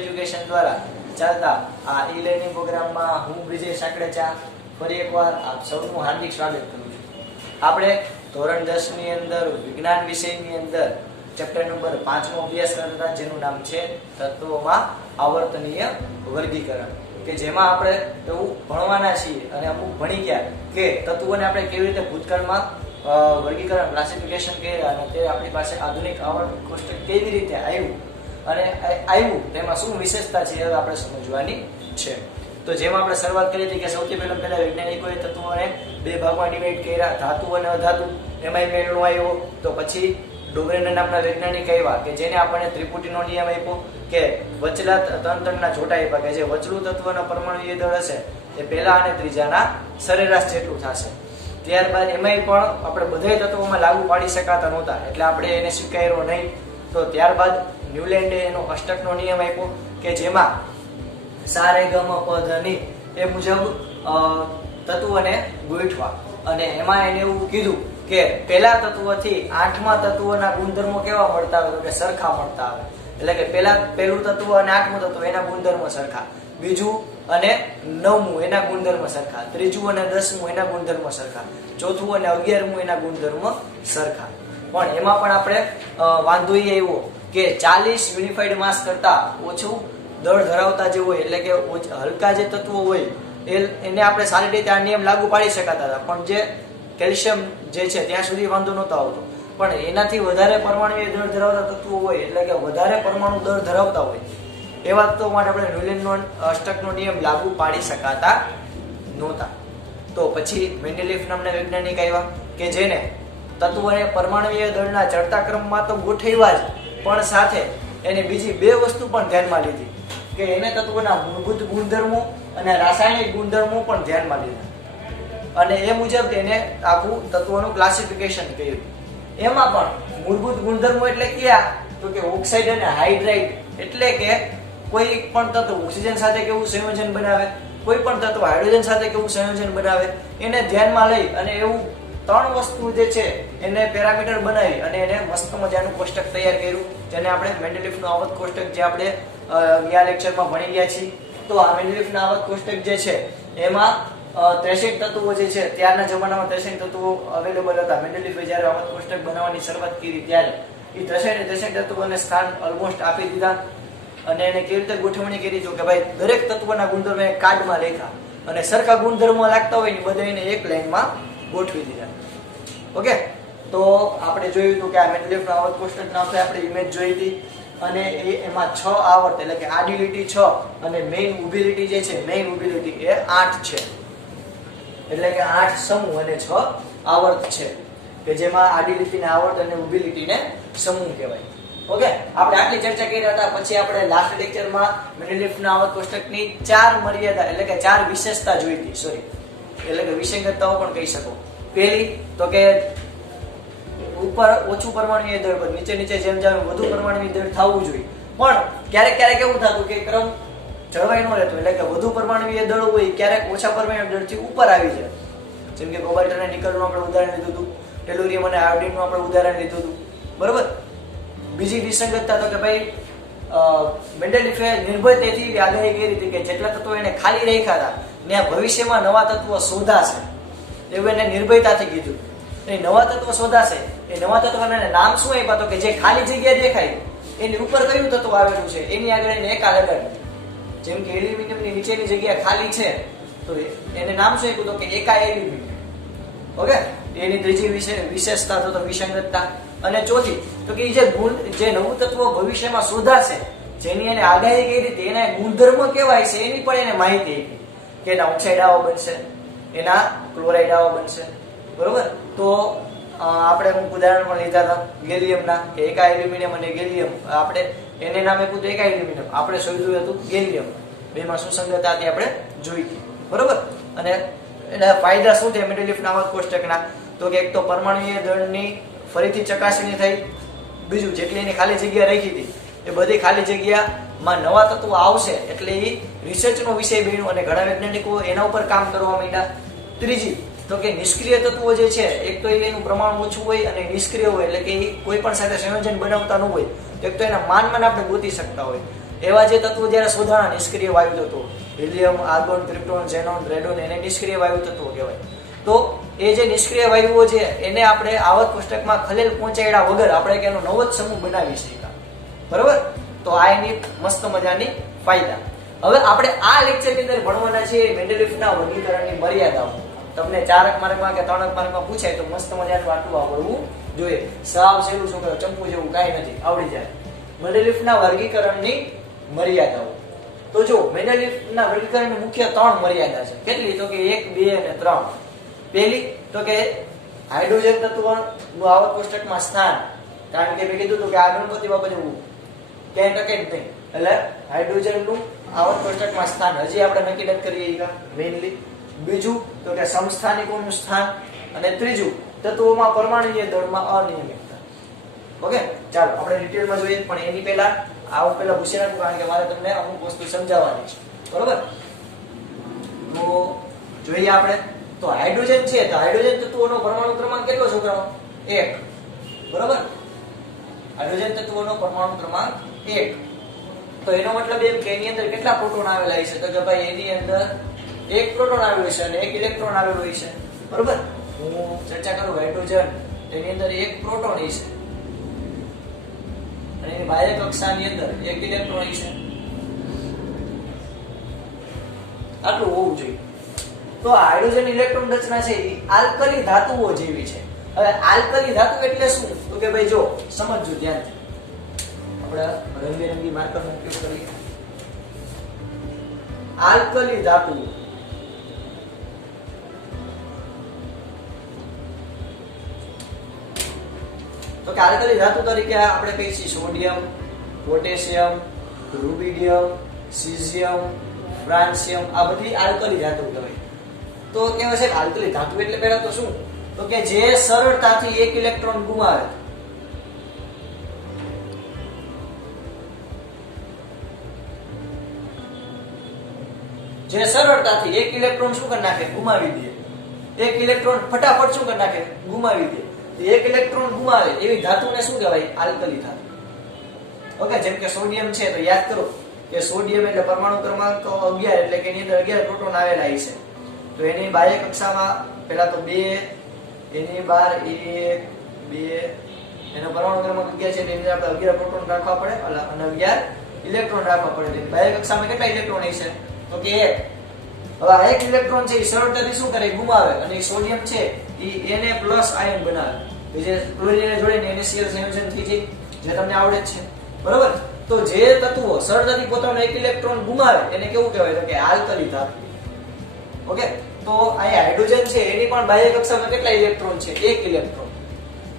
Education દ્વારા ચાલતા આ ઈ લર્નિંગ પ્રોગ્રામમાં હું વિજય સાકડેચા ફરી એકવાર આપ સૌનું હાર્દિક સ્વાગત કરું છું. આપણે ધોરણ 10 ની અંદર વિજ્ઞાન વિષયની અંદર ચેપ્ટર નંબર 5 નો અભ્યાસ કરતા જેનું નામ છે તત્વોમાં આવર્તનીય વર્ગીકરણ, કે જેમાં આપણે એવું ભણવાના છીએ અને અમુક ભણી ગયા કે તત્વોને આપણે કેવી રીતે ભૂતકાળમાં વર્ગીકરણ ક્લાસિફિકેશન કર્યા અને તે આપણી પાસે આધુનિક આવર્ત કોષ્ટક કેવી રીતે આવ્યું તેમાં શું વિશેષતા છે એ આપણે સમજવાની છે. તો જેમાં આપણે શરૂઆત કરી હતી કે સૌથી પહેલા વૈજ્ઞાનિકોએ તત્વોને બે ભાગમાં ડિવાઈડ કર્યા, ધાતુ અને અધાતુ. એમાં મેળનો આવ્યો. તો પછી ડોબ્રેનર નામના વૈજ્ઞાનિક આવ્યા કે જેને આપણને ત્રિપુટીનો નિયમ આપ્યો કે વચલા ત્રણ જોટા આપ્યા કે જે વચલું તત્વના પરમાણુય દળ હશે એ પહેલા અને ત્રીજાના સરેરાશ જેટલું થશે. ત્યારબાદ એમાંય પણ આપણે બધા તત્વોમાં લાગુ પાડી શકાતા નહોતા એટલે આપણે એને સ્વીકાર્યો નહીં. તો ત્યારબાદ ન્યુલેન્ડે એનો અષ્ટકનો નિયમ આપ્યો કે જેમાં સારે ગમ પધની એ મુજબ તત્વોને ગોઠવા, અને એમાં એને એવું કીધું કે પહેલા તત્વથી 8મા તત્વના ગુણધર્મો કેવા મળતા આવે તો કે સરખા મળતા આવે. એટલે કે પહેલું તત્વ અને 8મું તત્વ એના ગુણધર્મો સરખા, બીજું અને 9મું એના ગુણધર્મ સરખા, ત્રીજું અને 10મું એના ગુણધર્મ સરખા, ચોથું અને 11મું એના ગુણધર્મ સરખા. પણ એમાં પણ આપણે વાંધો એ આવ્યો કે 40 યુનિફાઈડ માસ કરતા ઓછું દળ ધરાવતા જે હોય એટલે કે હલકા જે તત્વો હોય એને આપણે સારી રીતે આ નિયમ લાગુ પાડી શકાતા હતા, પણ જે કેલ્શિયમ જે છે ત્યાં સુધી વાંધો નહોતો આવતો. પણ એનાથી વધારે પરમાણુ દળ ધરાવતા તત્વો હોય એટલે કે વધારે પરમાણુ દળ ધરાવતા હોય એવા તત્વો માટે આપણે ન્યુલેન્ડનો અષ્ટકનો નિયમ લાગુ પાડી શકાતા નહોતા. તો પછી મેન્ડેલિફ નામના વૈજ્ઞાનિક આવ્યા કે જેને તત્વોને પરમાણુય દળના ચડતા ક્રમમાં તો ગોઠવ્યા જ, પણ સાથે એને બીજી બે વસ્તુ પણ ધ્યાનમાં લીધી કે એને તત્વોના મૂળભૂત ગુણધર્મો અને રાસાયણિક ગુણધર્મો પણ ધ્યાનમાં લીધા, અને એ મુજબ એને આખું તત્વોનું ક્લાસિફિકેશન કર્યું. એમાં પણ મૂળભૂત ગુણધર્મો એટલે કયા તો કે ઓક્સાઇડ અને હાઇડ્રાઇડ, એટલે કે કોઈ પણ તત્વ ઓક્સિજન સાથે કેવું સંયોજન બનાવે, કોઈ પણ તત્વ હાઇડ્રોજન સાથે કેવું સંયોજન બનાવે, એને ધ્યાનમાં લઈ અને એવું 3 વસ્તુ જે છે એને પેરામીટર બનાવી અને એને મસ્ત મજાનું કોષ્ટક તૈયાર કર્યું, જેને આપણે મેન્ડેલિફનું આવર્ત કોષ્ટક જે આપણે ગયા લેક્ચરમાં ભણી ગયા છીએ. તો આ મેન્ડેલિફના આવર્ત કોષ્ટક જે છે એમાં 63 તત્વો જે છે, ત્યારના જમાનામાં 63 તત્વો અવેલેબલ હતા. મેન્ડેલિફે જ્યારે આવર્ત કોષ્ટક બનાવવાની શરૂઆત કરી ત્યારે એ 63 તત્વોને સ્થાન ઓલમોસ્ટ આપી દીધા અને એને કેવી રીતે ગોઠવણી કરી તો કે ભાઈ દરેક તત્વના ગુણધર્મો કાર્ડમાં લખ્યા અને સરખા ગુણધર્મો લાગતા હોય ને બધાને એક લાઈનમાં ગોઠવી દીધા. ઓકે, તો આપણે જોયું હતું કે આ મેન્ડેલિફના આવર્ત કોષ્ટકના આપણે ઇમેજ જોઈ હતી અને એમાં 6 આવર્ત એટલે કે આડી લીટી 6 અને મેઇન ઊભી લીટી જે છે મેઇન ઊભી લીટી એ 8 છે, એટલે કે 8 સમૂહ અને 6 આવર્ત છે કે જેમાં આડી લીટીને આવર્ત અને ઊભી લીટીને સમૂહ કહેવાય. ઓકે, આપણે આટલી ચર્ચા કરી હતા. પછી આપણે લાસ્ટ લેક્ચરમાં મેન્ડેલિફના આવર્ત કોષ્ટકની 4 મર્યાદા એટલે કે 4 વિશેષતા જોઈ હતી, એટલે કે વિસંગતતાઓ પણ કહી શકો. પહેલી તો કે ઉપર ઓછું પરમાણુય દળ પર નીચે જેમ વધુ પરમાણુય દળ થવું જોઈએ, પણ ક્યારેક એવું થતું કે ક્રમ જળવાઈ ન રહેતો, એટલે કે વધુ પરમાણુય દળ હોય ક્યારેક ઓછા પરમાણુય દળથી ઉપર આવી જાય. જેમ કે કોબાલ્ટ અને નિકલનું આપણે ઉદાહરણ લીધું હતું, ટેલુરિયમ અને આયોડિનનું આપણે ઉદાહરણ લીધું હતું, બરોબર. બીજી વિસંગતતા તો કે ભાઈ મેન્ડેલિફે નિર્ભયતાથી આગાહી કરી હતી કે જેટલા તત્વો એને ખાલી રાખ્યા હતા ત્યાં ભવિષ્યમાં નવા તત્વો શોધાશે, એવું એને નિર્ભયતાથી કીધું. એ નવા તત્વો શોધાશે, એ નવા તત્વોને નામ શું આપ્યા તો કે જે ખાલી જગ્યા દેખાય એની ઉપર કયું તત્વ આવેલું છે એની આગળ એને એકા લગાડી. જેમ કે એલ્યુમિનિયમની નીચેની જગ્યા ખાલી છે તો એને નામ શું આપ્યું તો કે એકા એલ્યુમિનિયમ. ઓકે, એની ત્રીજી વિશેષતા તો વિસંગતતા. અને ચોથી તો કે જે નવું તત્વ ભવિષ્યમાં શોધાશે જેની એને આગાહી કરી હતી એના ગુણધર્મો કેવાય છે એની પણ એને માહિતી આપી કે એના ઓક્સાઇડ આવો બનશે, એના ક્લોરાઇડ આવો બનશે, બરોબર. તો આપણે અમુક ઉદાહરણ પણ લીધા હતા ગેલિયમના કે એકા એલ્યુમિનિયમ અને ગેલિયમ, આપણે એને નામ આપ્યું હતું એકા એલ્યુમિનિયમ, આપણે શોધ્યું હતું ગેલિયમ. બેમાં સુસંગતતા હતી આપણે જોઈ હતી, બરોબર. અને એના ફાયદા શું છે મેન્ડેલિફના આવર્ત કોષ્ટકના તો કે એક તો પરમાણુય દળની ફરીથી ચકાસણી થઈ, બીજું જેટલી એની ખાલી જગ્યા રાખી હતી એ બધી ખાલી જગ્યામાં નવા તત્વો આવશે એટલે એ રિસર્ચનો વિષય બન્યો અને ઘણા વૈજ્ઞાનિકો એના ઉપર કામ કરવા માંડ્યા. ત્રીજી તો કે નિષ્ક્રિય તત્વો જે છે એક તો એનું પ્રમાણ ઓછું હોય અને નિષ્ક્રિય હોય એટલે કે કોઈ પણ સાથે સંયોજન બનાવતા ન હોય, તો એક તો એના માનમાં આપણે ગોતી શકતા હોય. એવા જે તત્વો જ્યારે શોધાણા નિષ્ક્રિય વાયુ તત્વો, helium, argon, krypton, xenon, radon, એને નિષ્ક્રિય વાયુ તત્વો કહેવાય. તો એ જે નિષ્ક્રિય વાયુઓ છે એને આપણે આવર્ત કોષ્ટકમાં ખલેલ પહોંચાડ્યા વગર આપણે એનો નવો જ સમૂહ બનાવી શક્યા. બરોબર? તો આ એની મસ્ત મજાની ફાયદા. હવે આપણે આ લેક્ચરની અંદર ભણવાના છે મેન્ડેલિફના વર્ગીકરણની મર્યાદાઓ. તમને 4 માર્કમાં કે 3 માર્કમાં પૂછાય તો મસ્ત મજાનું આટલું આવડવું જોઈએ. સાવ સહેલું છોકરા, ચંપુ જેવું કાંઈ નથી, આવડી જાય. મેન્ડેલિફના વર્ગીકરણની મર્યાદાઓ. તો જો મેન્ડેલિફના વર્ગીકરણની મુખ્ય 3 મર્યાદા છે. કેટલી? તો કે 1, 2 અને 3. પહેલી તો કે હાઇડ્રોજન તત્વનું આવર્ત કોષ્ટકમાં સ્થાન. કારણ કે મેં કીધું હતું કે આ ગણપતિ બાપા જેવું ક્યાંય ટકે જ નહીં. એટલે હાઇડ્રોજનનું આવર્ત કોષ્ટકમાં સ્થાન હજી આપણે નક્કી નથી કરીએ મેઇનલી. બીજું તો કે સમસ્થાનિકોનું સ્થાન. અને ત્રીજું તત્વોમાં પરમાણુય દળમાં અનિયમિતતા. ઓકે, ચાલો આપણે ડિટેલમાં જોઈએ, પણ એની પહેલા આવું પહેલા પૂછી નાખું, કારણ કે મારે તમને અમુક વસ્તુ સમજાવવાની છે. બરોબર? તો જોઈએ આપણે. તો હાઇડ્રોજન છે, તો હાઇડ્રોજન તત્વોનો પરમાણુ ક્રમાંક કેટલો છોકરાઓ? 1. બરોબર? હાઇડ્રોજન તત્વોનો પરમાણુ ક્રમાંક 1. તો એનો મતલબ એમ કે એની અંદર કેટલા પ્રોટોન આવેલા છે? તો કે ભાઈ એની અંદર 1 પ્રોટોન આવેલું છે અને 1 ઇલેક્ટ્રોન આવેલું છે. બરોબર? હું ચર્ચા કરું હાઇડ્રોજન, એની અંદર 1 પ્રોટોન છે અને એની બાહ્ય કક્ષાની અંદર 1 ઇલેક્ટ્રોન છે. આટલું હોવું જોઈએ. તો હાઇડ્રોજન ઇલેક્ટ્રોન રચના છે એ આલ્કલી ધાતુઓ જેવી છે. હવે આલ્કલી ધાતુ એટલે શું? તો કે ભાઈ જો સમજજો ધ્યાનથી. આપણે રંગબેરંગી માર્કરનો ઉપયોગ કરીએ. આલ્કલી ધાતુ તો કે આલ્કલી ધાતુ તરીકે આપણે કહીએ છીએ સોડિયમ, પોટેશિયમ, રૂબિડિયમ, સીઝિયમ, ફ્રાન્સિયમ. આ બધી આલ્કલી ધાતુ કહેવાય. તો કહેવાય છે આલ્કલી ધાતુ એટલે પહેલા તો શું? તો કે જે સરળતાથી 1 ઇલેક્ટ્રોન ગુમાવે. જે સરળતાથી 1 ઇલેક્ટ્રોન શું કરી નાખે? ગુમાવી દે. 1 ઇલેક્ટ્રોન ફટાફટ શું કરી નાખે? ગુમાવી દે. તો 1 ઇલેક્ટ્રોન ગુમાવે એવી ધાતુને શું કહેવાય? આલ્કલી ધાતુ. ઓકે, જેમ કે સોડિયમ છે તો યાદ કરો કે સોડિયમ એટલે પરમાણુ ક્રમાંક 11, એટલે કે એની અંદર 11 પ્રોટોન આવેલા છે. તો એની બાહ્ય કક્ષામાં પહેલા તો 2, એની બહાર 1, 2, એનો પરમાણુ ક્રમાંક 11 છે, એની અંદર આપણે 11 પ્રોટોન રાખવા પડે અને 11 ઇલેક્ટ્રોન રાખવા પડે. બાહ્ય કક્ષામાં કેટલા ઇલેક્ટ્રોન છે? તો કે 1. હવે આ 1 ઇલેક્ટ્રોન છે એ સરળતાથી શું કરે? ગુમાવે. અને સોડિયમ છે એ Na+ આયન બનાવે. જે ક્લોરીનને જોડીને NaCl સંયોજન થઈ જાય, જે તમને આવડે જ છે. બરોબર? તો જે તત્વો સરળતાથી પોતાનો 1 ઇલેક્ટ્રોન ગુમાવે એને કેવું કહેવાય? તો કે આલ્કલી ધાતુ. ઓકે, તો અહીંયા હાઇડ્રોજન છે એની પણ બાહ્ય કક્ષામાં કેટલા ઇલેક્ટ્રોન છે? 1 ઇલેક્ટ્રોન.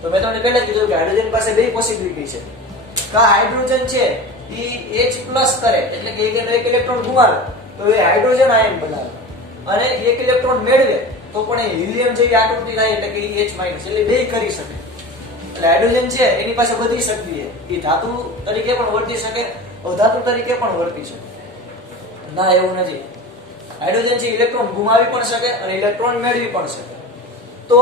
તો મેં તમને પહેલા જ કીધું કે હાઇડ્રોજન પાસે 2 પોસિબિલિટી છે. કે હાઇડ્રોજન છે એ H+ કરે, એટલે કે એનો 1 ઇલેક્ટ્રોન ગુમાવે તો એ હાઇડ્રોજન આયન બનાવે, અને 1 ઇલેક્ટ્રોન મેળવે તો પણ એ હિલિયમ જેવી આકૃતિ થાય, એટલે કે H- એટલે 2 કરી શકે. એટલે હાઇડ્રોજન છે એની પાસે બધી શક્તિ છે. એ ધાતુ તરીકે પણ વર્તી શકે, અધાતુ તરીકે પણ વર્તી શકે. ના, એવું નથી. હાઇડ્રોજન છે ઇલેક્ટ્રોન ગુમાવી પણ શકે અને ઇલેક્ટ્રોન મેળવી પણ શકે. તો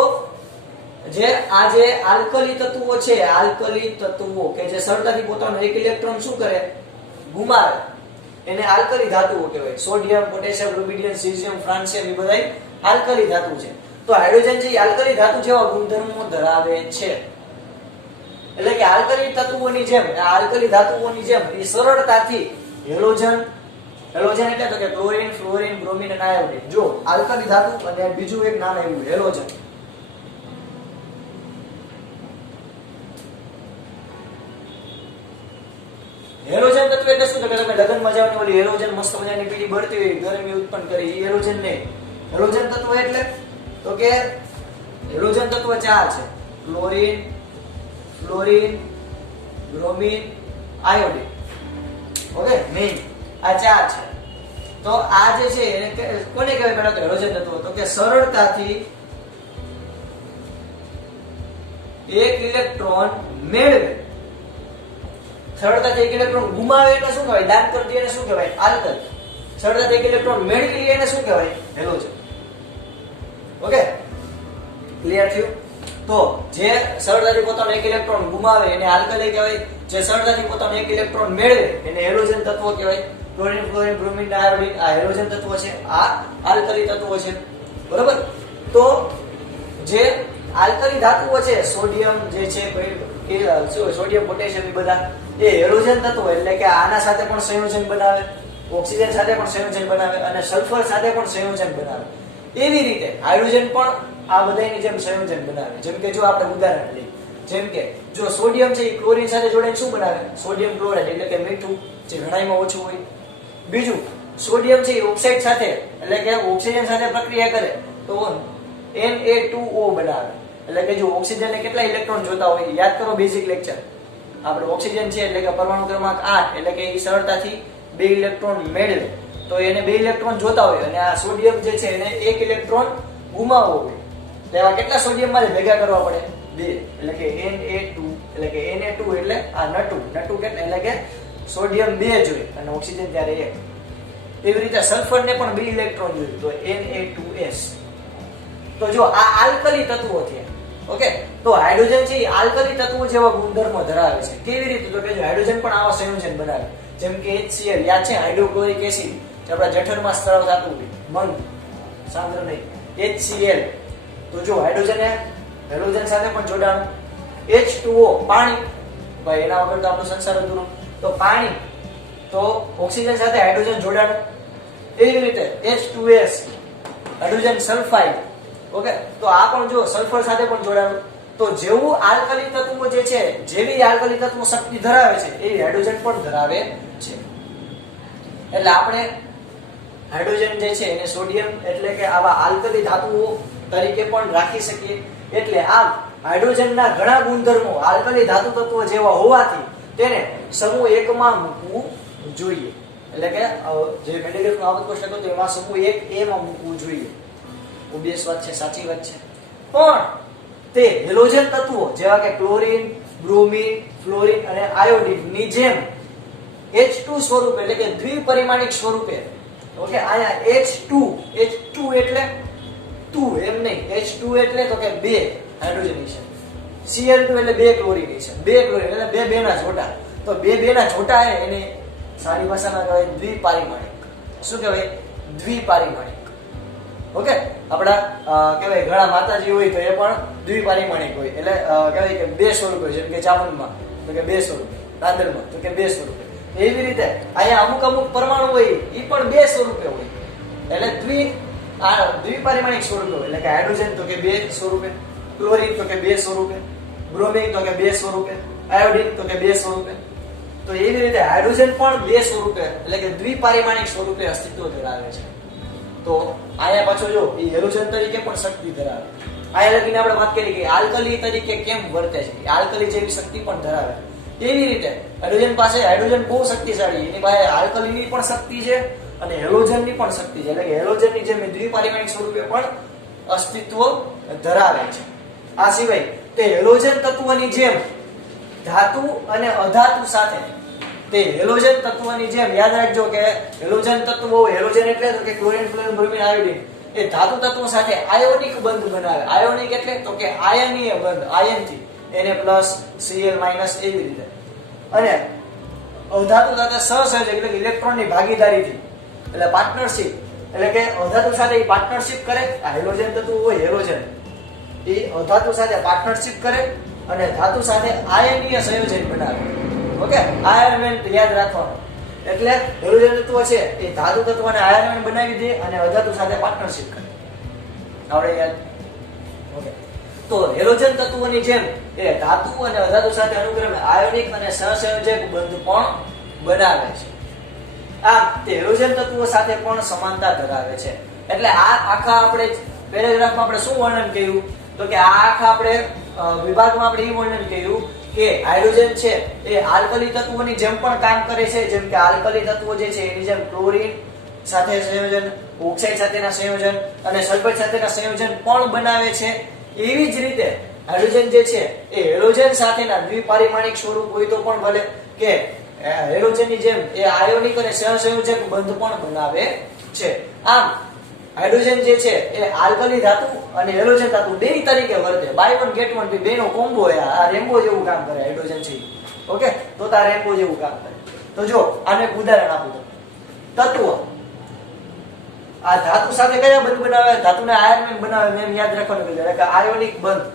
જે આ જે આલ્કલી તત્વો છે, આલ્કલી તત્વો કે જે સરળતાથી પોતાનો 1 ઇલેક્ટ્રોન શું કરે? ગુમાવે, એને આલ્કલી ધાતુઓ કહેવાય. સોડિયમ, પોટેશિયમ, રૂબિડિયમ, સીઝિયમ, ફ્રાન્સિયમ એ બધા આલ્કલી ધાતુ છે. તો હાઇડ્રોજન છે એ આલ્કલી ધાતુ જેવા ગુણધર્મો ધરાવે છે. એટલે કે આલ્કલી તત્વોની જેમ, આલ્કલી ધાતુઓની જેમ એ સરળતાથી હેલોજન એટલે તો કે ક્લોરીન, ફ્લોરીન, બ્રોમિન અને આયોડિન. જો આલ્કલી ધાતુ અને બીજું એક નામ એવું હેલોજન. હેલોજન તત્વ એટલે શું? તો કે તમે લગ્નમાં જવાની ઓલી હેલોજન મસ્ત મજાની પીળી બળતી હોય, ગરમી ઉત્પન્ન કરી, એ હેલોજન નહીં. હેલોજન તત્વ એટલે તો કે હેલોજન તત્વ 4 છે: chlorine, fluorine, bromine, iodine. Okay, main આ 4 છે. તો આ જે છે એને કોને કહેવાય? પેલા તો હેલોજન તત્વ. તો કે સરળતાથી 1 ઇલેક્ટ્રોન મેળવે. સરળતાથી 1 ઇલેક્ટ્રોન ગુમાવે એટલે શું કહેવાય? દાન કરી દે એને શું કહેવાય? આલ્કલી. સરળતાથી 1 ઇલેક્ટ્રોન મેળવી લે એને શું કહેવાય? હેલોજન. ઓકે, ક્લિયર થયું? તો જે સરળતાથી પોતાનો એક ઇલેક્ટ્રોન ગુમાવે એને આલ્કલી કહેવાય, જે સરળતાથી પોતાનો એક ઇલેક્ટ્રોન મેળવે એને હેલોજન તત્વો કહેવાય. ક્લોરીન, ફ્લોરીન, બ્રોમિન, આયોડીન આ હેલોજન તત્વો છે, આ આલ્કલી તત્વો છે. બરોબર. તો જે આલ્કલી ધાતુઓ છે, સોડિયમ જે છે, સોડિયમ, પોટેશિયમ એ બધા એ હેલોજન તત્વો એટલે કે આના સાથે પણ સંયોજન બનાવે, ઓક્સિજન સાથે પણ સંયોજન બનાવે અને સલ્ફર સાથે પણ સંયોજન બનાવે. એવી રીતે હાઇડ્રોજન પણ આ બધાની જેમ સંયોજન બનાવે. જેમ કે જો આપણે ઉદાહરણ લઈએ, જેમ કે જો સોડિયમ છે એ ક્લોરીન સાથે જોડાઈને શું બનાવે? સોડિયમ ક્લોરાઇડ એટલે કે મીઠું, જે ઘણાઈમાં ઓછું હોય. બીજું સોડિયમ છે એ ઓક્સાઇડ સાથે એટલે કે ઓક્સિજન સાથે પ્રક્રિયા કરે તો Na2O બનાવે. એટલે કે જો ઓક્સિજનને કેટલા ઇલેક્ટ્રોન જોતા હોય યાદ કરો, બેઝિક લેક્ચર. આપણે ઓક્સિજન છે એટલે કે પરમાણુ ક્રમાંક 8 એટલે કે એ સરળતાથી 2 ઇલેક્ટ્રોન મેળવે તો એને 2 ઇલેક્ટ્રોન જોતા હોય અને આ સોડિયમ જે છે એને 1 ઇલેક્ટ્રોન ગુમાવવો હોય. એવા કેટલા સોડિયમ મારે ભેગા કરવા પડે? 2. એટલે કે Na2 એટલે કે Na2 એટલે આ નટુ કેટલા એટલે કે સોડિયમ 2 જોઈએ અને ઓક્સિજન ત્યારે 1. એવી રીતે સલ્ફર ને પણ 2 ઇલેક્ટ્રોન જોઈએ તો Na2S. તો જો આ આલ્કલી તત્વો છે. ઓકે, તો હાઇડ્રોજન છે એ આલ્કલી તત્વો જેવા ગુણધર્મો ધરાવે છે. કેવી રીતે? તો કે જો હાઇડ્રોજન પણ આવા સંયોજન બનાવે. જેમ કે HCl યાદ છે, હાઇડ્રોક્લોરિક એસિડ જે આપણા જઠરમાં સ્ત્રાવ થતું હોય, મંદ સાંદ્ર નહીં, HCl. તો જો હાઇડ્રોજન સાથે પણ જોડાણ. H2O પાણી, ભાઈ એના વગર તો આપણું સંસાર અધૂરું. તો પાણી, તો ઓક્સિજન સાથે હાઇડ્રોજન જોડાણ. એવી રીતે H2S હાઇડ્રોજન સલ્ફાઇડ. ઓકે, તો આ પણ જો સલ્ફર સાથે પણ જોડાણું. તો જેવું આલ્કલી તત્વો જે છે, જેવી આલ્કલી તત્વો શક્તિ ધરાવે છે એવી હાઇડ્રોજન પણ ધરાવે છે. એટલે આપણે હાઇડ્રોજન જે છે એને સોડિયમ એટલે કે આવા આલ્કલી ધાતુઓ તરીકે પણ રાખી શકીએ. એટલે આમ હાઇડ્રોજનના ઘણા ગુણધર્મો આલ્કલી ધાતુ તત્વો જેવા હોવાથી તેને સમૂહ 1 માં મૂકવું જોઈએ. એટલે કે જે મેન્ડેલિયફનો આવત કોષ્ટક હતો એમાં સમૂહ 1A માં મૂકવું જોઈએ. ઓબવિયસ વાત છે, સાચી વાત છે. પણ તે હેલોજન તત્વો જેવા કે ક્લોરીન, બ્રોમિન, ફ્લોરીન અને આયોડીન ની જેમ H2 સ્વરૂપે એટલે કે દ્વિપરિમાણિક સ્વરૂપે. ઓકે, આયા H2 એટલે તું એમ નહીં, H2 એટલે તો કે 2 હાઇડ્રોજનેશન, Cl2 એટલે 2 ક્લોરિનેશન, 2 ક્લોરીન એટલે 2 ના જોટા. તો 2 ના જોટા હે એને સારી ભાષામાં કહેવાય દ્વિપરિમાણિક. શું કહેવાય? દ્વિપરિમાણિક. ઓકે, આપડા કહેવાય ઘણા માતાજી હોય તો એ પણ દ્વિપરિમાણિક હોય. એટલે કહેવાય કે 2 સ્વરૂપે, જેમ કે ચામુંડમાં તો કે 2 સ્વરૂપે, રાંદરમાં તો કે 2 સ્વરૂપે. એવી રીતે અહીંયા અમુક પરમાણુ હોય એ પણ 2 સ્વરૂપે હોય. એટલે દ્વિપરિમાણિક સ્વરૂપે હોય. એટલે કે હાઇડ્રોજન તો કે 2 સ્વરૂપે, ક્લોરીન તો કે 2 સ્વરૂપે, બ્રોમિન તો કે 2 સ્વરૂપે, આયોડીન તો કે 2 સ્વરૂપે. તો એવી રીતે હાઇડ્રોજન પણ 2 સ્વરૂપે એટલે કે દ્વિપરિમાણિક સ્વરૂપે અસ્તિત્વ ધરાવે છે. તો આયા પાછો જો એ હેલોજન તરીકે પણ શક્તિ ધરાવે. આયા લગીને આપણે વાત કરી કે આલ્કલી તરીકે કેમ વર્તે છે, આલ્કલી જેવી શક્તિ પણ ધરાવે. એવી રીતે હાઇડ્રોજન પાસે હાઇડ્રોજન બહુ શક્તિશાળી, એની પાસે આલ્કલીની પણ શક્તિ છે અને હેલોજનની પણ શક્તિ છે. એટલે કે હેલોજનની જેમ દ્વિપરિમાણિક સ્વરૂપે પણ અસ્તિત્વ ધરાવે છે. આ સિવાય તે હેલોજન તત્વની જેમ ધાતુ અને અધાતુ સાથે, તે હેલોજન તત્વની જેમ યાદ રાખજો કે હેલોજન તત્વો, હેલોજન એટલે તો કે ક્લોરીન, ફ્લોરીન, બ્રોમિન, આયોડીન એ ધાતુ તત્વો સાથે આયોનિક બંધ બનાવે. આયોનિક એટલે તો કે આયનીય બંધ, આયનથી Na+Cl- એવી રીતે. અને અધાતુ સાથે સહસંયોજક એટલે કે ઇલેક્ટ્રોનની ભાગીદારીથી, એટલે પાર્ટનરશિપ, એટલે કે અધાતુ સાથે પાર્ટનરશિપ કરે. આ હેલોજન તત્વો હોય, હેલોજન એ અધાતુ સાથે પાર્ટનરશિપ કરે અને ધાતુ સાથે આયનીય સંયોજન બનાવે. ઓકે, આયનમેન્ટ યાદ રાખવાનું. એટલે હેલોજન તત્વ છે એ ધાતુ તત્વને આયનમેન્ટ બનાવી દે અને અધાતુ સાથે પાર્ટનરશિપ કરે. આવડે યાદ? ઓકે, તો હેલોજન તત્વોની જેમ એ ધાતુ અને અધાતુ સાથે અનુક્રમે આયોનિક અને સહસંયોજક બંધ પણ બનાવે છે. આમ તે હેલોજન તત્વો સાથે પણ સમાનતા ધરાવે છે. એટલે આ આખા આપણે પેરેગ્રાફમાં આપણે શું વર્ણન કર્યું? તો કે આ આખા આપણે વિભાગમાં આપણે એ વર્ણન કર્યું કે હાઇડ્રોજન છે એ આલ્કલી તત્વોની જેમ પણ કામ કરે છે. જેમ કે આલ્કલી તત્વો જે છે એની જેમ ક્લોરીન સાથે સંયોજન, ઓક્સાઇડ સાથેના સંયોજન અને સલ્ફેટ સાથેના સંયોજન પણ બનાવે છે. એવી જ રીતે હાઇડ્રોજન જે છે એ હેલોજન સાથેના દ્વિપરિમાણિક સ્વરૂપ હોય તો પણ ભલે કે હેલોજનની જેમ એ આયોનિક અને સહસંયોજક બંધ પણ બનાવે છે. આમ હાઇડ્રોજન જે છે એ આલ્કલી ધાતુ અને હેલોજન ધાતુ બે તરીકે વર્તે. બાય વન ગેટ વન બેનો કોમ્બો આ રેમ્બો જેવું કામ કરે હાઇડ્રોજન છે. ઓકે, તો તાર રેમ્બો જેવું કામ કરે. તો જો આને એક ઉદાહરણ આપું તો તત્વ આ ધાતુ સાથે કયા બંધ બનાવે? ધાતુને આયનિક બનાવે. મેં યાદ રાખવાનું છે કે આયોનિક બંધ.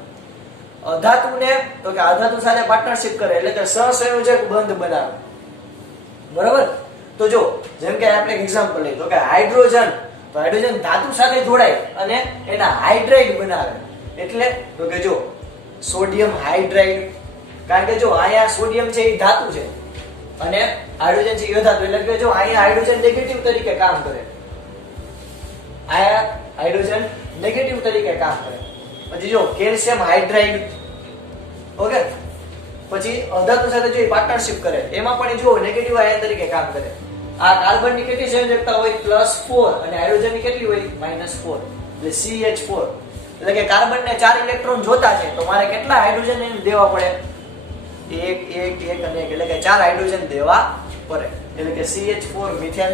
અધાતુને તો કે અધાતુ સાથે પાર્ટનરશિપ કરે એટલે કે સહસંયોજક બંધ બનાવે. બરાબર? તો જો જેમ કે આપણે એક એક્ઝામ્પલ લઈએ તો કે હાઇડ્રોજન, તો હાઇડ્રોજન ધાતુ સાથે જોડાય અને એના હાઇડ્રાઇડ બનાવે. એટલે તો કે જો સોડિયમ હાઇડ્રાઇડ, કારણ કે જો અહીંયા સોડિયમ છે એ ધાતુ છે અને હાઇડ્રોજન છે એ અધાતુ. એટલે કે જો અહીંયા હાઇડ્રોજન નેગેટિવ તરીકે કામ કરે, અહીંયા હાઇડ્રોજન નેગેટિવ તરીકે કામ કરે. પછી જો કેલ્શિયમ હાઇડ્રાઇડ, ઓકે, પછી અધાતુ સાથે જો પાર્ટનરશિપ કરે એમાં પણ જો નેગેટિવ આયન તરીકે કામ કરે. આ કાર્બનની કેટલી સંયોજકતા હોય? +4 અને હાઇડ્રોજનની કેટલી હોય? -4. એટલે CH4. એટલે કે કાર્બનને 4 ઇલેક્ટ્રોન જોતા છે તો મારે કેટલા હાઇડ્રોજન એને દેવા પડે? 1 1 1 અને 1. એટલે કે 4 હાઇડ્રોજન દેવા પડે. એટલે કે CH4 મિથેન,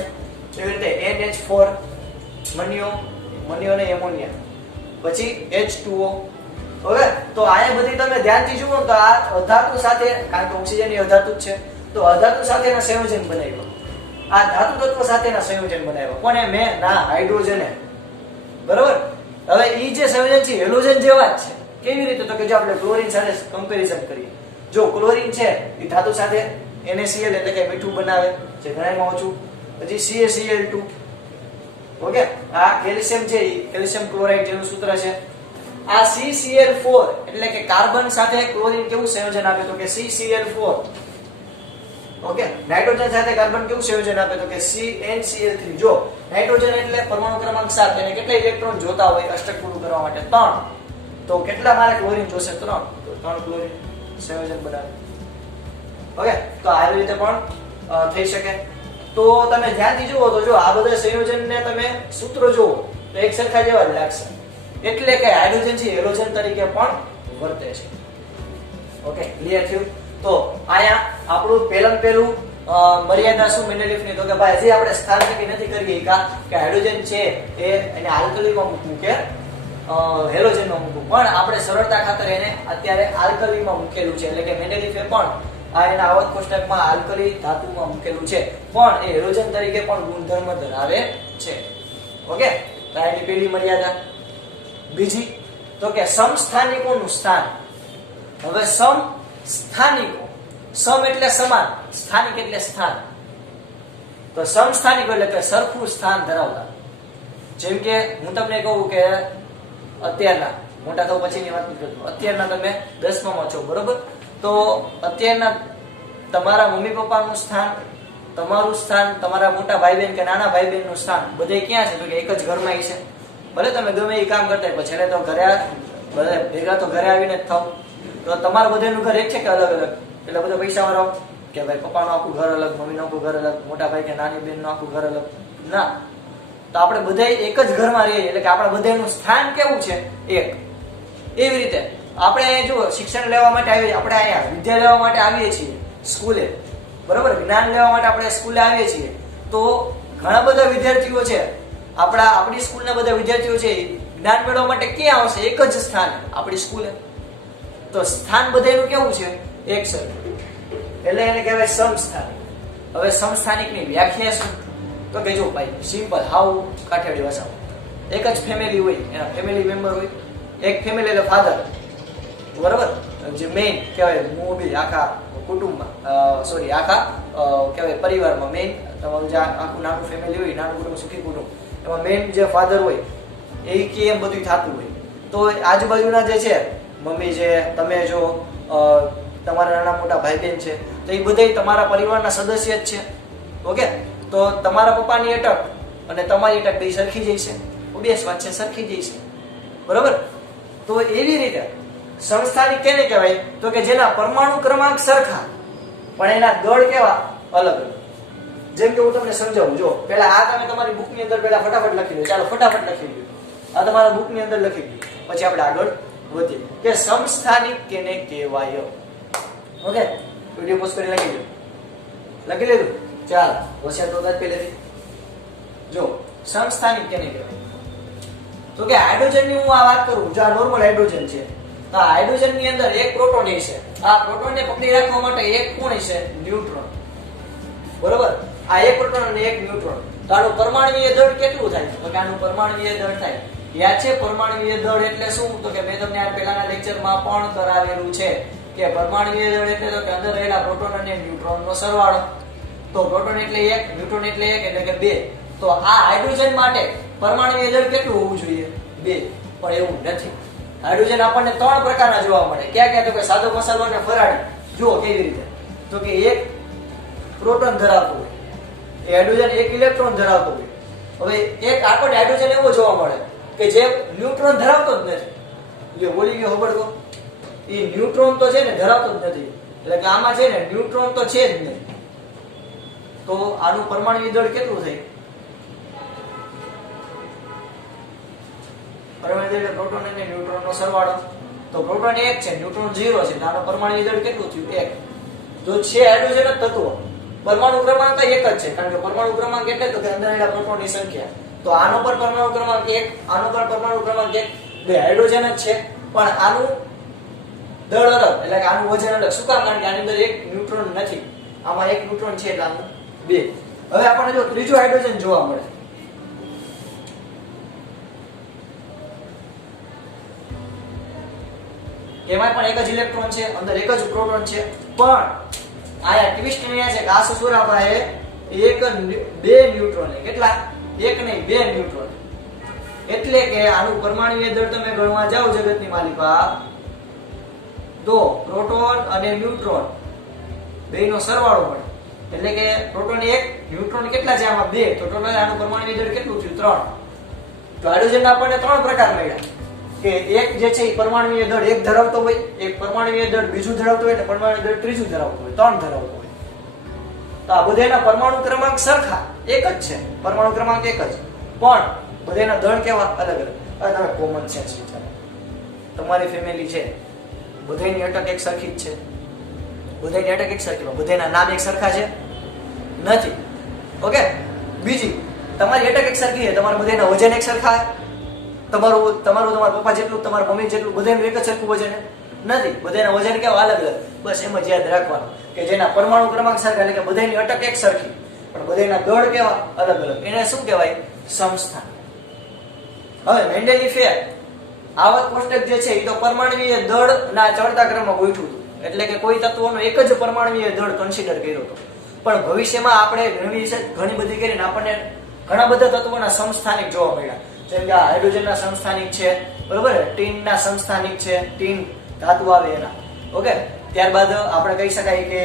એવી રીતે NH4 મનિયો અને એમોનિયા, પછી H2O. ઓકે, તો આયા બધી તમે ધ્યાનથી જુઓ તો આ અધાતુ સાથે, કારણ કે ઓક્સિજન એ અધાતુ જ છે, તો અધાતુ સાથેના સંયોજન બનાવ્યો. આ ધાતુ તત્વ સાથેના સંયોજન બનાવ્યો. કોને? મેં ના, હાઇડ્રોજને. બરાબર? હવે ઈ જે સંયોજન છે હેલોજન જેવા જ છે. કેવી રીતે? તો કે જો આપણે ક્લોરીન સાથે કમ્પેરિઝન કરીએ, જો ક્લોરીન છે એ ધાતુ સાથે NaCl એટલે કે મીઠું બનાવે જે ઘણામાં ઓછું. પછી CaCl2. ઓકે, આ કેલ્શિયમ છે એ કેલ્શિયમ ક્લોરાઇડ જેનું સૂત્ર છે. આ CCl4 એટલે કે કાર્બન સાથે ક્લોરીન કેવું સંયોજન આપે? તો કે CCl4. ઓકે, નાઇટ્રોજન સાથે કાર્બન કેવું સંયોજન આપે? તો કે CnCl3. જો નાઇટ્રોજન એટલે પરમાણુ ક્રમાંક 7, એને કેટલા ઇલેક્ટ્રોન જોતા હોય અષ્ટક પૂરું કરવા માટે? 3. તો કેટલા મારે ક્લોરીન જોશે? 3. તો 3 ક્લોરીન સંયોજન બનાવે. ઓકે, તો આવી રીતે પણ થઈ શકે. તો તમે ધ્યાનથી જુઓ તો જો આ બધા સંયોજનને તમે સૂત્રો જુઓ તો એક સરખા જેવા જ લાગશે. એટલે કે હાઇડ્રોજન છે હેલોજન તરીકે પણ વર્તે છે. ઓકે, ક્લિયર થયું? તો આયા આપણું પહેલું મર્યાદા શું મેન્ડેલિફની? તો કે ભાઈ હજી આપણે સ્થાન નક્કી નથી કરી કે હાઇડ્રોજન છે એ એને આલ્કલીમાં મૂકવું કે હેલોજનમાં મૂકવું, પણ આપણે સરળતા ખાતર એને અત્યારે આલ્કલીમાં મૂકેલું છે. એટલે કે મેન્ડેલિફે પણ આ એના આવર્ત કોષ્ટકમાં આલ્કલી ધાતુમાં મૂકેલું છે, પણ એ હેલોજન તરીકે પણ ગુણધર્મ ધરાવે છે. ઓકે, તો એની પહેલી મર્યાદા. બીજી તો કે સમસ્થાનિકોનું સ્થાન. હવે સમસ્થાનિકો, સમ એટલે સમાન, સ્થાનિક એટલે સ્થાન. તો સમસ્થાનિકો એટલે કે સરખું સ્થાન ધરાવતા. જેમ કે હું તમને કહું કે અત્યારના, મોટા થવા પછીની વાત નથી કરતો, અત્યારના તમે 10માં છો, બરોબર? તો અત્યારના તમારા મમ્મી પપ્પાનું સ્થાન, તમારું સ્થાન, તમારા મોટા ભાઈ બહેન કે નાના ભાઈ બહેનનું સ્થાન બધે ક્યાં છે? તો કે એક જ ઘરમાં છે. ભલે તમે ગમે એ કામ કરતા હોય, છેલ્લે તો ઘરે ભેગા તો ઘરે આવીને જ થાવ. તો તમારા બધાનું ઘર એક છે કે અલગ અલગ? એટલે બધા પૈસા વાળા કે ભાઈ પપ્પાનું આખું ઘર અલગ, મમ્મીનું આખું ઘર અલગ, મોટા ભાઈ કે નાની બેનનું આખું ઘર અલગ? ના. તો આપણે બધા એક જ ઘરમાં રહીએ એટલે કે આપણા બધાનું સ્થાન કેવું છે? એક. એવી રીતે આપણે જો શિક્ષણ લેવા માટે આવીએ, આપણે અહીંયા વિદ્યા લેવા માટે આવીએ છીએ સ્કૂલે, બરોબર? જ્ઞાન લેવા માટે આપણે સ્કૂલે આવીએ છીએ. તો ઘણા બધા વિદ્યાર્થીઓ છે આપણી સ્કૂલના બધા વિદ્યાર્થીઓ છે જ્ઞાન મેળવવા માટે ક્યાં આવશે? એક જ સ્થાન, આપણી સ્કૂલે. તો સ્થાન બધાનું કેવું છે? એક સરખું. એટલે એને કહેવાય સમસ્થાનિક. હવે સમસ્થાનિકની વ્યાખ્યા શું? તો કે જો ભાઈ સિમ્પલ, હાવ કાઠિયાવાડી ભાષામાં એક જ ફેમિલી હોય, એના ફેમિલી મેમ્બર હોય. એક ફેમિલી એટલે ફાધર, બરાબર? જે મેઇન કહેવાય મોભી આખા કુટુંબમાં, સોરી આખા કહેવાય પરિવારમાં મેઇન તમારું જે આખું નાનું ફેમિલી હોય, નાનું કુટુંબ, સુખી કુટુંબ, એમાં મેઇન જે ફાધર હોય એ કે એમ બધું થતું હોય. તો આજુબાજુના જે છે મમ્મી છે, તમે જો તમારા નાના મોટા ભાઈ બહેન છે, તો એ બધા તમારા પરિવારના સદસ્ય જ છે. ઓકે, તો તમારા પપ્પાની અટક અને તમારી અટક બે સરખી જઈશે, ઓબ્વિયસ વાત છે, સરખી જઈશે, બરોબર? તો એવી રીતે સમસ્થાનિક કેને કહેવાય? તો કે જેના પરમાણુ ક્રમાંક સરખા પણ એના દળ કેવા? અલગ અલગ. જેમ કે હું તમને સમજાવું, જો પહેલા આ તમે તમારી બુકની અંદર પહેલા ફટાફટ લખી લો. ચાલો ફટાફટ લખી લો. આ તમારા બુકની અંદર લખી દો, પછી આપણે આગળ વધીએ કે સમસ્થાનિક કેને કહેવાય. ઓકે, વિડિયો પોઝ કરી લખી લો. લખી લીધું? ચાલો હોશિયાર તો પહેલેથી જો સમસ્થાનિક કેને કહેવાય? તો કે હાઇડ્રોજનની હું આ વાત કરું, જો આ નોર્મલ હાઇડ્રોજન છે, તો આ હાઇડ્રોજનની અંદર એક પ્રોટોન હશે. આ પ્રોટોનને પકડી રાખવા માટે એક કોણ હશે? ન્યુટ્રોન. બરોબર, આ એક પ્રોટોન અને એક ન્યુટ્રોન. તો આનું પરમાણુય દળ કેટલું થાય? તો કે આનું પરમાણુય દળ થાય, યાદ છે પરમાણુય દળ એટલે શું? તો કે મેં તમને આ પહેલાના લેક્ચરમાં પણ કરાવેલું છે કે પરમાણુય દળ એટલે તો કે અંદર રહેલા પ્રોટોન અને ન્યુટ્રોનનો સરવાળો. તો પ્રોટોન એટલે 1, ન્યુટ્રોન એટલે 1 એટલે કે 2. તો આ હાઇડ્રોજન માટે પરમાણુય દળ કેટલું હોવું જોઈએ? 2. પણ એવું નથી. હાઇડ્રોજન આપણને 3 પ્રકારના જોવા મળે. ક્યાં ક્યાં? તો કે સાદો મસાલો અને ફરાળી. જુઓ કેવી રીતે. તો કે એક પ્રોટોન ધરાવતો હોય, એ હાઇડ્રોજન એક ઇલેક્ટ્રોન ધરાવતો હોય. હવે એક આપણને હાઇડ્રોજન એવો જોવા મળે કે જે ન્યુટ્રોન ધરાવતો જ નથી. જે બોલી ગયો ખબરકો, એ ન્યુટ્રોન તો છે ને ધરાવતો જ નથી. એટલે કે આમાં છે ને ન્યુટ્રોન તો છે જ નહીં. તો આનું પરમાણુ દળ કેટલું થાય? પરમાણુ દળ એટલે પ્રોટોન અને ન્યુટ્રોનનો સરવાળો. તો પ્રોટોન 1 છે, ન્યુટ્રોન 0 છે, તો આનું પરમાણુ દળ કેટલું થયું? 1. જો છે હાઇડ્રોજન જ તત્વ, પરમાણુ ક્રમાંક 1 જ છે, કારણ કે પરમાણુ ક્રમાંક એટલે તો કે અંદર રહેલા પ્રોટોનની સંખ્યા. તો આનો પર પરમાણુ ક્રમાંક 1, આનો પર પરમાણુ ક્રમાંક 1, બે હાઇડ્રોજન જ છે, પણ આનું દળ અલગ, એટલે કે આનું વજન અલગ. શું કામ? કારણ કે આની અંદર એક ન્યુટ્રોન નથી, આમાં એક ન્યુટ્રોન છે એટલે આનું 2. હવે આપણને જો ત્રીજો હાઇડ્રોજન જોવા મળે, એમાં પણ એક જ ઇલેક્ટ્રોન છે, અંદર એક જ પ્રોટોન છે, પણ આયા ટ્વિસ્ટ એ છે કે આ સુસુરાભાએ બે ન્યુટ્રોન, કેટલા? એક નહીં, 2 ન્યુટ્રોન. એટલે કે આનું પરમાણુય દળ તમે ગણવા જાઓ જગતની માલિકા, તો પ્રોટોન અને ન્યુટ્રોન બેનો સરવાળો મળે. એટલે કે પ્રોટોન 1, ન્યુટ્રોન કેટલા છે? આમાં 2. તો ટોટલ આનું પરમાણુય દળ કેટલું થયું? 3. તો હાઇડ્રોજન આપણને 3 પ્રકાર મળ્યા કે એક જે છે એ પરમાણુય દળ 1 ધરાવતો હોય, એક પરમાણુય દળ બીજું ધરાવતો હોય, અને પરમાણુય દળ ત્રીજું ધરાવતો હોય, 3 ધરાવતો હોય. તો આ બધાના પરમાણુ ક્રમાંક સરખા એક જ છે, પરમાણુ ક્રમાંક એક જ, પણ બધાના દળ કેવા? અલગ અલગ. હવે તમે કોમન સેન્સ વિચારો, તમારી ફેમિલી છે, બધાની અટક એક સરખી જ છે, બધાની અટક એક સરખી, બધાના નામ એક સરખા છે? નથી. ઓકે. બીજી, તમારી અટક એક સરખી છે, તમારા બધાના વજન એક સરખા? તમારા પપ્પા જેટલું, તમારા મમ્મી જેટલું, બધાનું એક જ સરખું વજન નથી. બધાના વજન કેવા? અલગ અલગ. બસ એમ જ યાદ રાખવાનું કે જેના પરમાણુ ક્રમાંક સરખા, એટલે કે બધાની અટક એક સરખી, પણ બધાના દળ કેવા? અલગ અલગ. એને શું કહેવાય? સમસ્થાન. હવે મેન્ડેલીફે આવર્ત કોષ્ટક જે છે એ તો પરમાણુય દળના ચડતા ક્રમમાં ગોઠવ્યું હતું. એટલે કે કોઈ તત્વનો એક જ પરમાણુય દળ કન્સિડર કર્યો હતો. પણ ભવિષ્યમાં આપણે ઘણી બધી કરીને આપણને ઘણા બધા તત્વોના સમસ્થાનિક જોવા મળ્યા. જેમ કે હાઇડ્રોજનના સમસ્થાનિક છે, બરોબર, ટીનના સમસ્થાનિક છે, ટીન ધાતુ આવે એના. ઓકે. ત્યારબાદ આપણે કહી શકાય કે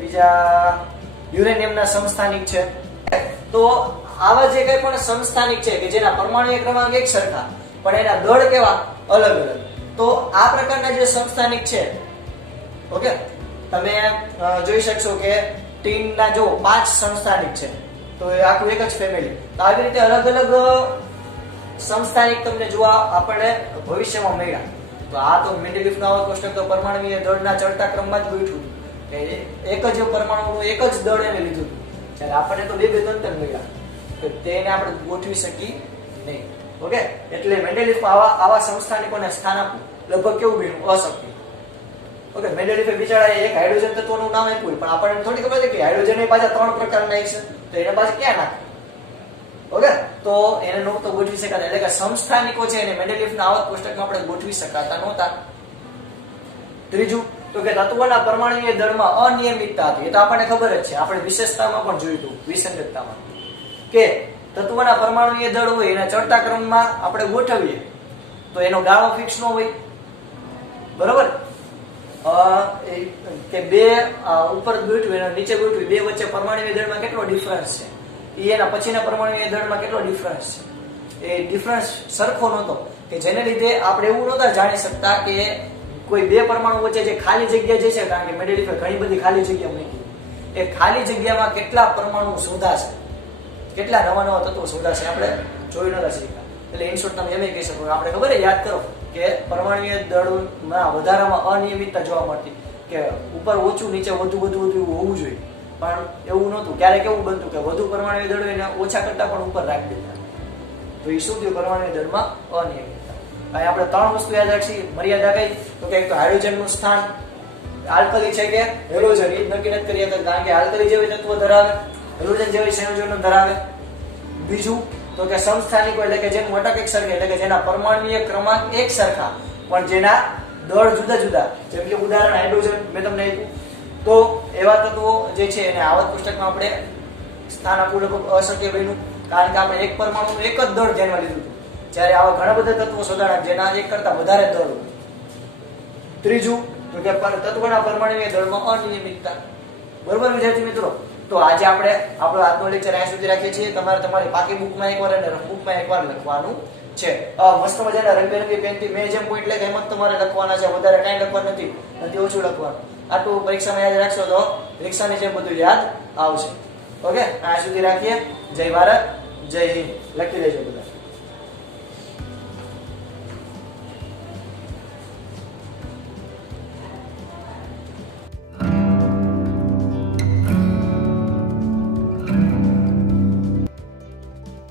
બીજા યુરેનિયમના સમસ્થાનિક છે. તો આવા જે કંઈ પણ સમસ્થાનિક છે કે જેના પરમાણુ ક્રમાંક એક સરખા, પણ એના દળ કેવા? અલગ અલગ. તો આ પ્રકારના જે સમસ્થાનિક છે, ઓકે, તમે જોઈ શકશો કે ટીનના જો 5 સમસ્થાનિક છે, તો એ આખું એક જ ફેમિલી. તો આવી રીતે અલગ અલગ સમસ્થાનિક તમને જોવા આપણે ભવિષ્યમાં મળ્યા. તો આ તો મેન્ડેલીફનો આવર્ત કોષ્ટક તો પરમાણુય દળના ચડતા ક્રમમાં જ ગોઠવ્યું કે એક જ પરમાણુનું એક જ દળ એને લીધું હતું. જ્યારે આપણને તો 2 ત્રણ મળ્યા, તો તેને આપણે ગોઠવી શકીએ નહીં. ઓકે. એટલે મેન્ડેલીફમાં આવા સમસ્થાનિકોને સ્થાન આપવું લગભગ કેવું બન્યું? અશક્ય. ઓકે. મેન્ડેલીફે બિચારાએ એક હાઇડ્રોજન તત્વનું નામ આપ્યું, પણ આપણને થોડી ખબર છે કે હાઇડ્રોજન એ પાછા 3 પ્રકારના છે, તો એને પાછા ક્યાં નાખે? ઓકે. તો એને નહોતો ગોઠવી શકાતા. એટલે કે સમસ્થાનિકો છે એને મેન્ડેલીફના આવર્ત કોષ્ટકમાં આપણે ગોઠવી શકાતા નહોતા. ત્રીજું, તો કે તત્વોના પરમાણુય દળમાં અનિયમિતતા હતી. એ તો આપણને ખબર જ છે, આપણે વિશેષતામાં પણ જોયું હતું, વિસંગતતામાં, કે તત્વોના પરમાણુય દળ હોય એના ચડતા ક્રમમાં આપણે ગોઠવીએ તો એનો ગાળો ફિક્સ ન હોય, બરોબર, કે 2 ઉપર ગોઠવી અને નીચે ગોઠવી, 2 વચ્ચે પરમાણુય દળમાં કેટલો ડિફરન્સ છે, એના પછીના પરમાણુય દળમાં કેટલો ડિફરન્સ છે, એ ડિફરન્સ સરખો નહોતો, કે જેને લીધે આપણે એવું નહોતા જાણી શકતા કે કોઈ 2 પરમાણુ વચ્ચે જે ખાલી જગ્યા જે છે, કારણ કે મેન્ડેલીફે ઘણી બધી ખાલી જગ્યા મૂકી, એ ખાલી જગ્યામાં કેટલા પરમાણુ શોધાશે, કેટલા નવા નવા તત્વો શોધાશે, આપણે જોઈ નતા શક્યા. એટલે ઇન શોર્ટ તમે એમ કહી શકો, આપણે ખબર યાદ કરો કે પરમાણુય દળમાં વધારામાં અનિયમિતતા જોવા મળતી, કે ઉપર ઓછું નીચે વધુ હોવું જોઈએ, પણ એવું નહોતું. ક્યારેક એવું બનતું કે વધુ પરમાણુય દળ એને ઓછા કરતા પણ ઉપર રાખી દેતા. તો એ શું થયું? પરમાણુ દળમાં અનિયમિતતા. અહીં આપણે 3 વસ્તુ યાદ રાખીએ. મર્યાદા કઈ? તો કે એક તો હાઇડ્રોજનનું સ્થાન આલ્કલી છે કે હેલોજન, એ નક્કી નથી કરી શકતા કારણ કે આલ્કલી જેવી તત્વ ધરાવે, હેલોજન જેવી સંયોજનો ધરાવે. બીજું તો કે સમસ્થાનિકો એટલે કે જેનું ઘટક એક સરખા એટલે કે જેના પરમાણુય ક્રમાંક એક સરખા પણ જેના દળ જુદા જુદા, જેમ કે ઉદાહરણ હાઇડ્રોજન મેં તમને આપ્યું. તો એવા તત્વો જે છે એને આવર્ત કોષ્ટકમાં આપણે સ્થાન આપવું લગભગ અશક્ય બન્યું કારણ કે આપણે એક પરમાણુનું એક જ દળ ધ્યાનમાં લીધું હતું, જ્યારે આવા ઘણા બધા તત્વો શોધાણા જેના એક કરતા વધારે દળ હોય. ત્રીજું તો કે તત્વના પરમાણુય દળમાં અનિયમિતતા. બરોબર વિદ્યાર્થી મિત્રો? તો આજે આપણે આપણો આજનો લેક્ચર અહીં સુધી રાખીએ છીએ. તમારે તમારી પાકી બુકમાં એકવાર અને રફ બુકમાં એકવાર લખવાનું છે. મસ્ત મજાના રંગબેરંગી પેનથી મેં જેમ પોઈન્ટ લખ્યા એમ જ તમારે લખવાના છે, વધારે કાંઈ લખવાનું નથી ઓછું લખવાનું. આટલું પરીક્ષામાં યાદ રાખશો તો પરીક્ષાની જેમ બધું યાદ આવશે. ઓકે, અહીં સુધી રાખીએ. જય ભારત, જય હિન્દ. લખી લેજો બધા.